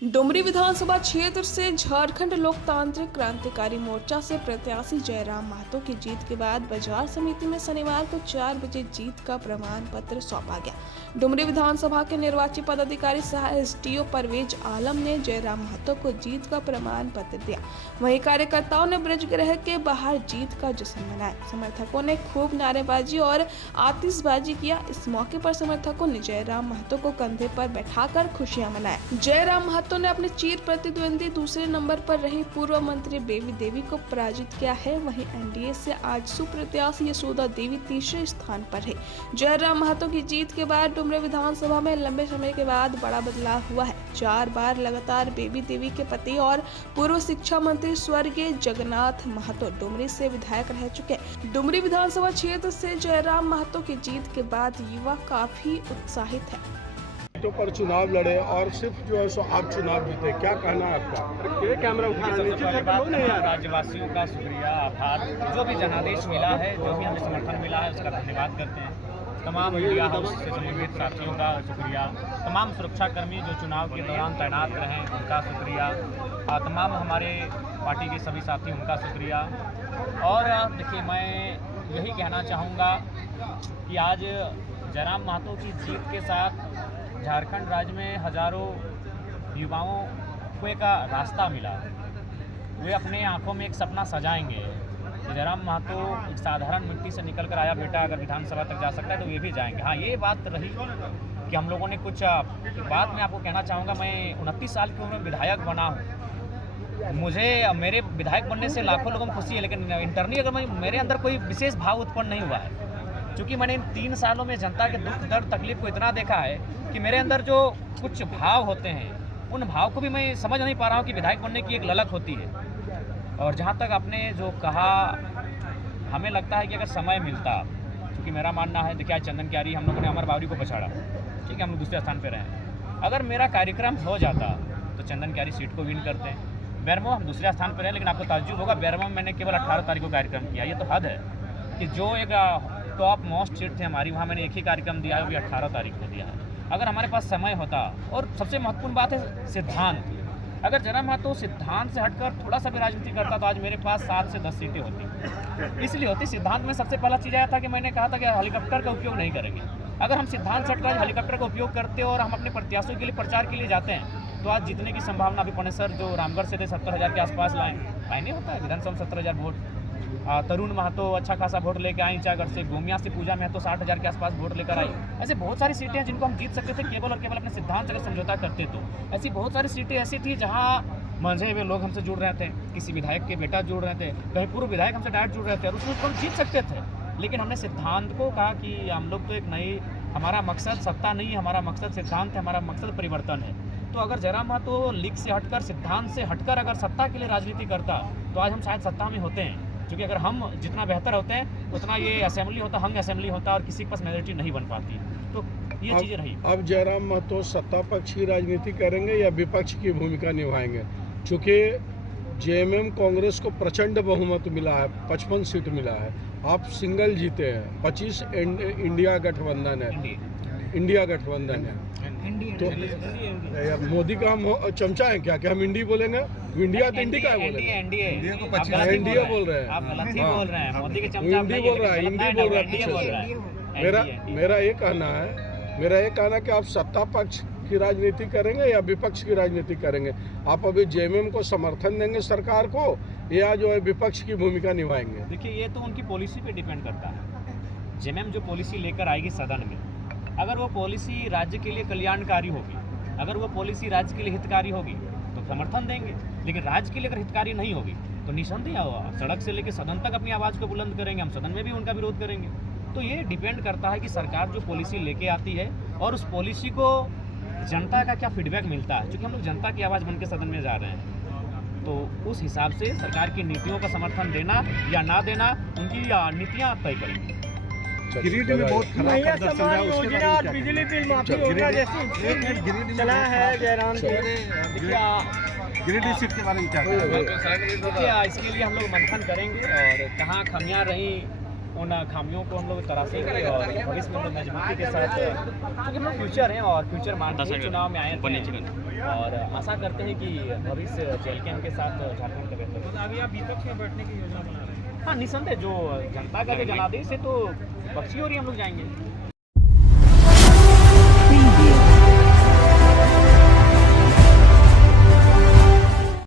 डुमरी विधानसभा क्षेत्र से झारखंड लोकतांत्रिक क्रांतिकारी मोर्चा से प्रत्याशी जयराम महतो की जीत के बाद बाजार समिति में शनिवार को 4 बजे जीत का प्रमाण पत्र सौंपा गया। डुमरी विधानसभा के निर्वाची पदाधिकारी सह एसडीओ परवेज आलम ने जयराम महतो को जीत का प्रमाण पत्र दिया। वहीं कार्यकर्ताओं ने ब्रजगृह के बाहर जीत का जश्न मनाया। समर्थकों ने खूब नारेबाजी और आतिशबाजी किया। इस मौके पर समर्थकों ने जयराम महतो को कंधे पर बैठाकर खुशियां मनाई। जयराम महतो ने अपने चिर प्रतिद्वंदी दूसरे नंबर पर रही पूर्व मंत्री बेबी देवी को पराजित किया है। वहीं एनडीए से आजसू प्रत्याशी यशोदा देवी तीसरे स्थान पर है। जयराम महतो की जीत के बाद डुमरी विधानसभा में लंबे समय के बाद बड़ा बदलाव हुआ है। 4 बार लगातार बेबी देवी के पति और पूर्व शिक्षा मंत्री स्वर्गीय जगन्नाथ महतो डुमरी से विधायक रह चुके। डुमरी विधानसभा क्षेत्र से जयराम महतो की जीत के बाद युवा काफी उत्साहित है। सीटों पर चुनाव लड़े और सिर्फ जो है सो आप चुनाव जीते, क्या कहना है आपका? ये कैमरा राज्यवासियों का शुक्रिया, आभार। जो भी जनादेश मिला है, जो भी हमें समर्थन मिला है, उसका धन्यवाद करते हैं। तमाम मीडिया हाउस से संबंधित साथियों का शुक्रिया, तमाम सुरक्षाकर्मी जो चुनाव के दौरान तैनात रहे उनका शुक्रिया, तमाम हमारे पार्टी के सभी साथी उनका शुक्रिया। और देखिए, मैं यही कहना चाहूँगा कि आज जयराम महतो की जीत के साथ झारखंड राज्य में हजारों युवाओं को एक रास्ता मिला। वे अपने आंखों में एक सपना सजाएंगे। जयराम महतो एक साधारण मिट्टी से निकल कर आया बेटा, अगर विधानसभा तक जा सकता है तो वे भी जाएंगे। हाँ, ये बात रही कि हम लोगों ने कुछ बात मैं आपको कहना चाहूँगा। मैं 29 साल की उम्र में विधायक बना हूँ। मुझे मेरे विधायक बनने से लाखों लोगों को खुशी है, लेकिन इंटरनली अगर मेरे अंदर कोई विशेष भाव उत्पन्न नहीं हुआ है। क्योंकि मैंने इन 3 सालों में जनता के दुख दर्द तकलीफ को इतना देखा है कि मेरे अंदर जो कुछ भाव होते हैं, उन भाव को भी मैं समझ नहीं पा रहा हूँ कि विधायक बनने की एक ललक होती है। और जहाँ तक आपने जो कहा, हमें लगता है कि अगर समय मिलता, क्योंकि मेरा मानना है, देखिए आज चंदन क्यारी हम लोगों ने अमर बावरी को पछाड़ा, ठीक है, हम लोग दूसरे स्थान पर रहे। अगर मेरा कार्यक्रम हो जाता तो चंदन क्यारी सीट को विन करते हैं। बैरमो हम दूसरे स्थान पर रहे, लेकिन आपको ताज्जुब होगा, बैरमो में मैंने केवल 18 तारीख को कार्यक्रम किया। ये तो हद है कि जो एक टॉप मोस्ट सीट थी हमारी, वहाँ मैंने एक ही कार्यक्रम दिया है, वो भी 18 तारीख को दिया है। अगर हमारे पास समय होता, और सबसे महत्वपूर्ण बात है सिद्धांत, अगर जयराम महतो सिद्धांत से हटकर थोड़ा सा भी राजनीति करता तो आज मेरे पास 7 से 10 सीटें होती। इसलिए होती, सिद्धांत में सबसे पहला चीज़ आया था कि मैंने कहा था कि हेलीकॉप्टर का उपयोग नहीं करेंगे। अगर हम सिद्धांत से हटकर हेलीकॉप्टर का उपयोग करते और हम अपने प्रत्याशियों के लिए प्रचार के लिए जाते हैं तो आज जीतने की संभावना भी पनेसर जो रामगढ़ से थे 70,000 के आसपास लाए नहीं होता है। विधानसभा में 17,000 वोट, तरुण महतो अच्छा खासा वोट लेकर आई ईचागढ़ से, गोमिया से पूजा महतो 60,000 के आसपास वोट लेकर आई। ऐसे बहुत सारी सीटें हैं जिनको हम जीत सकते थे केवल और केवल अपने सिद्धांत अगर समझौता करते तो। ऐसी बहुत सारी सीटें ऐसी थी जहाँ मंझे हुए लोग हमसे जुड़ रहे थे, किसी विधायक के बेटा जुड़ रहे थे, कहीं पूर्व विधायक हमसे डायरेक्ट जुड़ रहे थे, और उसमें हम जीत सकते थे। लेकिन हमने सिद्धांत को कहा कि हम लोग तो एक नई, हमारा मकसद सत्ता नहीं है, हमारा मकसद सिद्धांत है, हमारा मकसद परिवर्तन है। तो अगर जयराम महतो लीग से हटकर, सिद्धांत से हटकर अगर सत्ता के लिए राजनीति करता तो आज हम शायद सत्ता में होते हैं। क्योंकि अगर हम जितना बेहतर होते हैं उतना ये असेंबली होता, हंग असेंबली होता, और किसी के पास मेजोरिटी नहीं बन पाती। तो ये चीज़ें रही। अब जयराम महतो सत्ता पक्ष की राजनीति करेंगे या विपक्ष की भूमिका निभाएंगे? चूँकि जेएमएम कांग्रेस को प्रचंड बहुमत मिला है, 55 सीट मिला है, आप सिंगल जीते हैं, 25 इंडिया गठबंधन है, इंडिया गठबंधन है। तो मोदी का हम चमचा है क्या कि हम इंडी बोलेंगे? इंडिया तो इंडी का है, बोलेंगे एनडीए को इंडिया बोल रहे हैं, आप गलत ही बोल रहे हैं। मोदी के चमचा इंडी बोल रहा है, इंडी बोल रहा है। मेरा ये कहना कि आप सत्ता पक्ष की राजनीति करेंगे या विपक्ष की राजनीति करेंगे? आप अभी जेएमएम को समर्थन देंगे सरकार को, या जो है विपक्ष की भूमिका निभाएंगे? देखिए, ये तो उनकी पॉलिसी पे डिपेंड करता है। जेएमएम जो पॉलिसी लेकर आएगी सदन में, अगर वो पॉलिसी राज्य के लिए कल्याणकारी होगी, अगर वो पॉलिसी राज्य के लिए हितकारी होगी तो समर्थन देंगे। लेकिन राज्य के लिए अगर हितकारी नहीं होगी तो निसंदेह सड़क से लेकर सदन तक अपनी आवाज़ को बुलंद करेंगे, हम सदन में भी उनका विरोध करेंगे। तो ये डिपेंड करता है कि सरकार जो पॉलिसी लेके आती है और उस पॉलिसी को जनता का क्या फीडबैक मिलता है। क्योंकि हम लोग जनता की आवाज़ बन के सदन में जा रहे हैं, तो उस हिसाब से सरकार की नीतियों का समर्थन देना या ना देना उनकी नीतियाँ तय करेंगी। गिरिडीह में बहुत खराब प्रदर्शन रहा, उसके बारे में बिजली बिल माफी योजना जैसी चला है जयराम जी, गिरिडीह सीट के बारे में क्या देखिए, इसके लिए हम लोग मंथन करेंगे और कहाँ खामियां रही उन खामियों को हम लोग तराशेंगे और भविष्य में हम लोग मजबूती के साथ, क्योंकि हम लोग फ्यूचर हैं और फ्यूचर मान चुनाव में आए हैं। और आशा करते हैं कि भविष्य जेएलके के साथ झारखंड का बेहतर होगा। अभी आप विपक्ष में बैठने की योजना बना रहे हैं। हाँ, निसंदेह जो जनता का जो जनादेश है तो पक्षी और ही हम लोग जाएंगे।